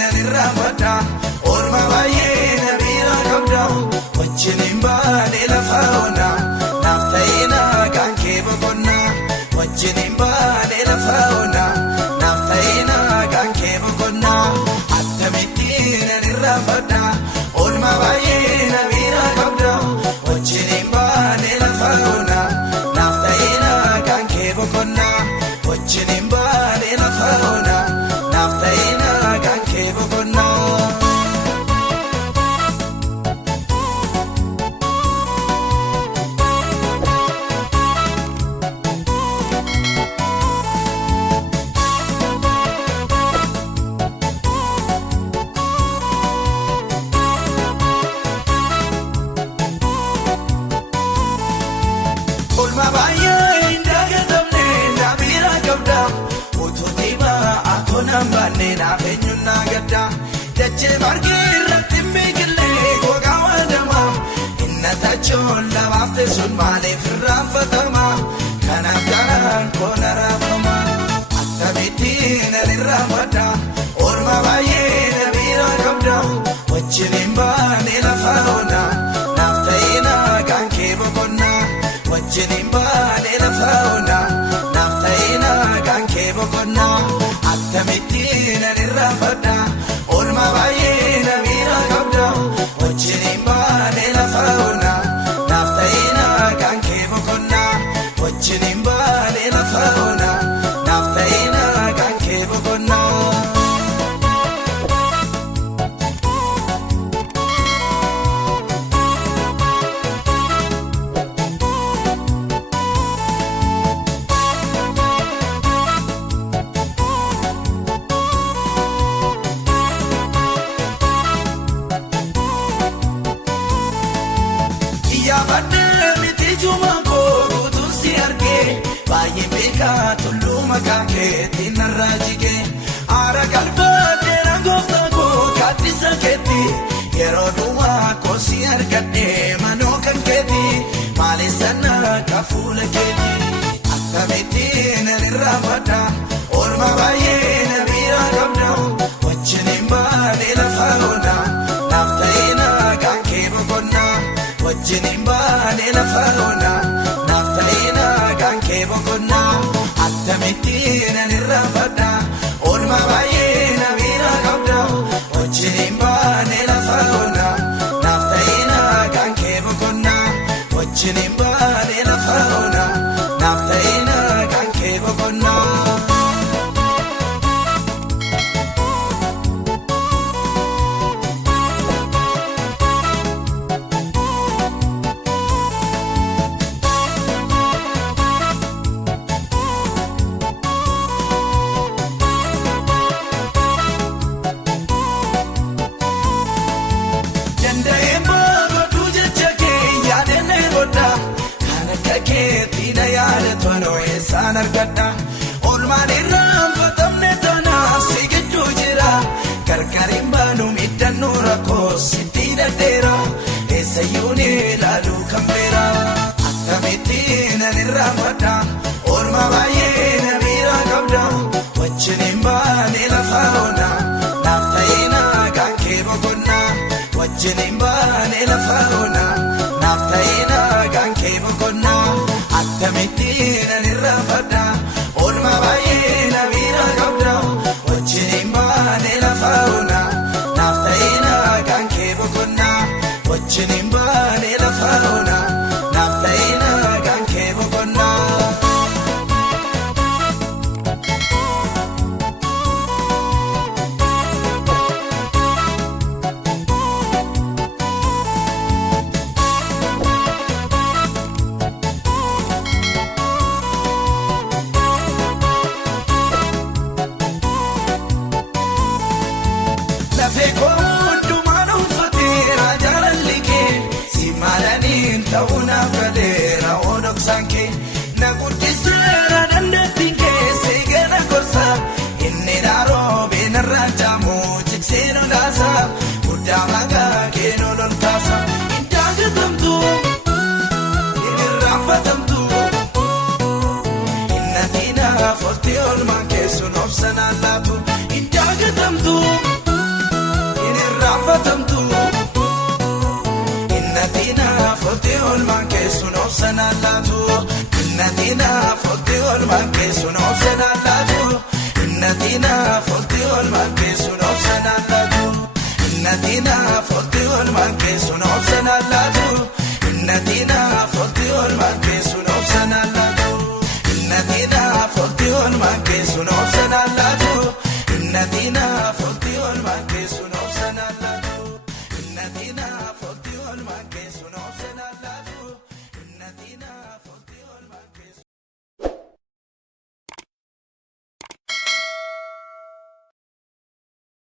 na nirrafadha orma baay'ee na bira qabda wajjiniin baanee lafa ona naaf ta'ina kan kee boqonnaa wajjiniin baanee lafa ona naaf ta'ina kan kee boqonnaa attamitti na nirrafadha orma baay'ee na bira qabda wajjiniin baanee lafa ona naaf ta'ina kan kee boqonnaa wajjiniin baanee lafa ona naaf ta'ina kan kee boqonnaa. Olma baay'ee indagatamne na bira qabda utuuti ba'a akoonaan baanee naaf eenyuun na gadda dachee margee irratti miiqillee gogaa waadama inna tachoon lafaaf teessuun maaliif irraanfatama kanaaf kanaan koona raafama attamitti nan irraanfadha orma baay'ee na bira qabda wajjiniin baanee lafa ona naaf ta'ina kan kee boqonnaa wajjiniin baanee lafa ona naaf ta'ina kan kee boqonnaa attamitti nan irraanfadha orma baay'ee na bira qabda wajjiniin baanee lafa ona naaf ta'ina kan kee boqonnaa wajjiniin baanee lafa ona naaf ta'ina kan kee boqonnaa. Yaabadde miti juma kooruutu si argee baay'ee beekaa tulluu maqaa keetti narraa jigee aara galfadhee rangooftaa koo gaaddisa keetti yeroo duwwaa koo si argadhee manoo kan keetti maaleessana ka fuula keetti attamitti nan irraanfadha orma baay'ee na bira qabda wajjiniin baanee lafa ona naaf ta'ina kan kee boqonnaa wajjiniin baanee lafa ona naaf ta'ina kan kee boqonnaa attamitti nan irraanfadha orma baay'ee na bira qabda wajjiniin baanee lafa ona naaf ta'ina kan kee boqonnaa wajjiniin baanee lafa ona naaf ta'ina kan kee boqonnaa. Keetina yaada toonoo eessaan argadha olmaan irraanfatamne tanaaf si gidduu jira gargariin baanu miidhannoo rakkoo sitti dadheera eessayyuu ni ilaaluu kan beera attamitti nan irraanfadha olma baay'ee na bira qabda wajjiniin baanee lafa ona naaf ta'ina kan kee boqonnaa wajjiniin baanee lafa ona naaf ta'ina kan kee boqonnaa attamitti nan irraanfadha olma baay'ee na bira qabda wajjiniin baanee lafa ona naaf ta'ina kan kee boqonnaa wajjiniin baanee lafa ona naaf ta'ina kan kee boqonnaa. Ta'uunaaf galeera odoksaan kee na guddiseera dandeettiin kee seegana gorsa inni naaroo beenarraa jaamu jiksee lolaasa guddaa maqaa kee nolol kaasa hin daagatamtu hin irraanfatamtu hin naaf olti olmaan keessuun obsanaan laatu hin daagatamtu. gaafatamtu innatina fote olmaan keessun obsanaan laatu innatina fote olmaan keessun obsanaan laatu innatina fote olmaan keessun obsanaan laatu innatina